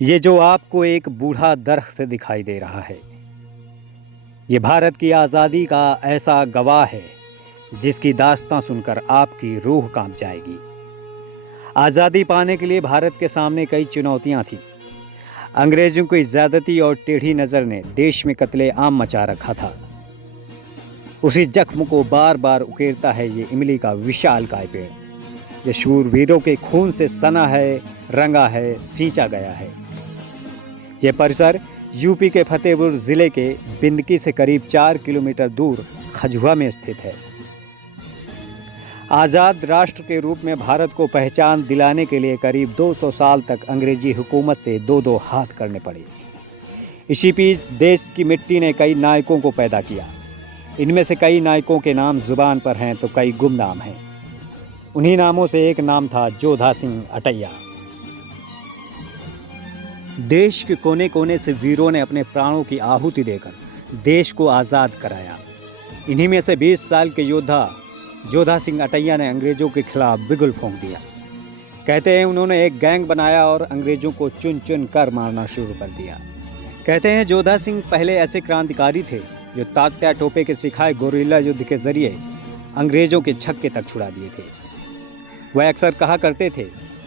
ये जो आपको एक बूढ़ा दरख्त दिखाई दे रहा है, ये भारत की आज़ादी का ऐसा गवाह है जिसकी दास्तां सुनकर आपकी रूह कांप जाएगी। आज़ादी पाने के लिए भारत के सामने कई चुनौतियां थीं। अंग्रेजों की ज़्यादती और टेढ़ी नज़र ने देश में कत्ले-आम मचा रखा था। उसी जख्म को बार बार उकेरता है ये इमली का विशालकाय पेड़। ये शूरवीरों के खून से सना है, रंगा है, सींचा गया है। यह परिसर यूपी के फतेहपुर जिले के बिंदकी से करीब 4 किलोमीटर दूर खजुआ में स्थित है। आज़ाद राष्ट्र के रूप में भारत को पहचान दिलाने के लिए करीब 200 साल तक अंग्रेजी हुकूमत से दो दो हाथ करने पड़े। इसी बीच देश की मिट्टी ने कई नायकों को पैदा किया। इनमें से कई नायकों के नाम जुबान पर हैं तो कई गुमनाम हैं। उन्हीं नामों से एक नाम था जोधा सिंह अटैया। देश के कोने कोने से वीरों ने अपने प्राणों की आहुति देकर देश को आज़ाद कराया। इन्हीं में से 20 साल के योद्धा जोधा सिंह अटैया ने अंग्रेजों के खिलाफ बिगुल फूंक दिया। कहते हैं उन्होंने एक गैंग बनाया और अंग्रेजों को चुन चुन कर मारना शुरू कर दिया। कहते हैं जोधा सिंह पहले ऐसे क्रांतिकारी थे जो तात्या टोपे के सिखाए गोरिल्ला युद्ध के जरिए अंग्रेजों के छक्के तक छुड़ा दिए थे। वह अक्सर कहा करते थे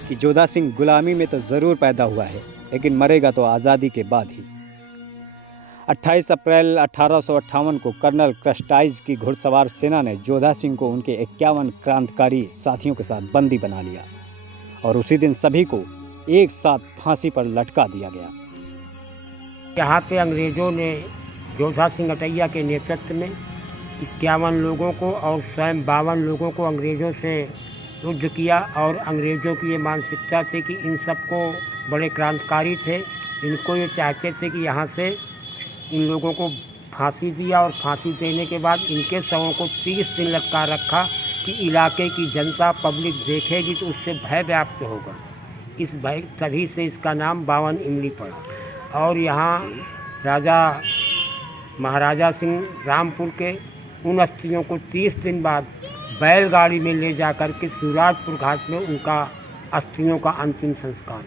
कि जोधा सिंह गुलामी में तो ज़रूर पैदा हुआ है, लेकिन मरेगा तो आज़ादी के बाद ही। 28 अप्रैल 1858 को कर्नल क्रस्टाइज की घुड़सवार सेना ने जोधा सिंह को उनके 51 क्रांतिकारी साथियों के साथ बंदी बना लिया और उसी दिन सभी को एक साथ फांसी पर लटका दिया गया। यहाँ पे अंग्रेज़ों ने जोधा सिंह अटैया के नेतृत्व में 51 लोगों को और स्वयं 52 लोगों को अंग्रेज़ों से युद्ध किया। और अंग्रेज़ों की ये मानसिकता थी कि इन सबको बड़े क्रांतिकारी थे, इनको ये चाहते थे कि यहाँ से इन लोगों को फांसी दिया और फांसी देने के बाद इनके शवों को 30 दिन लटका रखा कि इलाके की जनता पब्लिक देखेगी तो उससे भय व्याप्त होगा। इस भय तभी से इसका नाम 52 इमली पड़ा। और यहाँ राजा महाराजा सिंह रामपुर के उन अस्थियों को 30 दिन बाद बैलगाड़ी में ले जाकर के शिवराजपुर घाट में उनका अस्थियों का अंतिम संस्कार।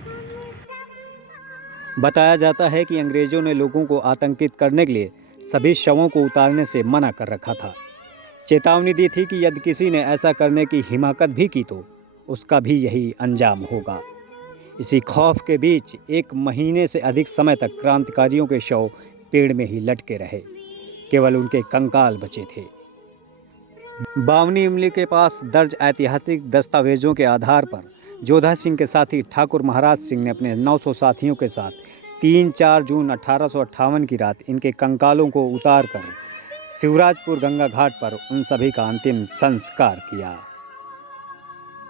बताया जाता है कि अंग्रेजों ने लोगों को आतंकित करने के लिए सभी शवों को उतारने से मना कर रखा था। चेतावनी दी थी कि यदि किसी ने ऐसा करने की हिमाकत भी की तो उसका भी यही अंजाम होगा। इसी खौफ के बीच 1 महीने से अधिक समय तक क्रांतिकारियों के शव पेड़ में ही लटके रहे। केवल उनके कंकाल बचे थे। बावनी इमली के पास दर्ज ऐतिहासिक दस्तावेजों के आधार पर जोधा सिंह के साथी ठाकुर महाराज सिंह ने अपने 900 साथियों के साथ 3-4 जून 1858 की रात इनके कंकालों को उतारकर शिवराजपुर गंगा घाट पर उन सभी का अंतिम संस्कार किया।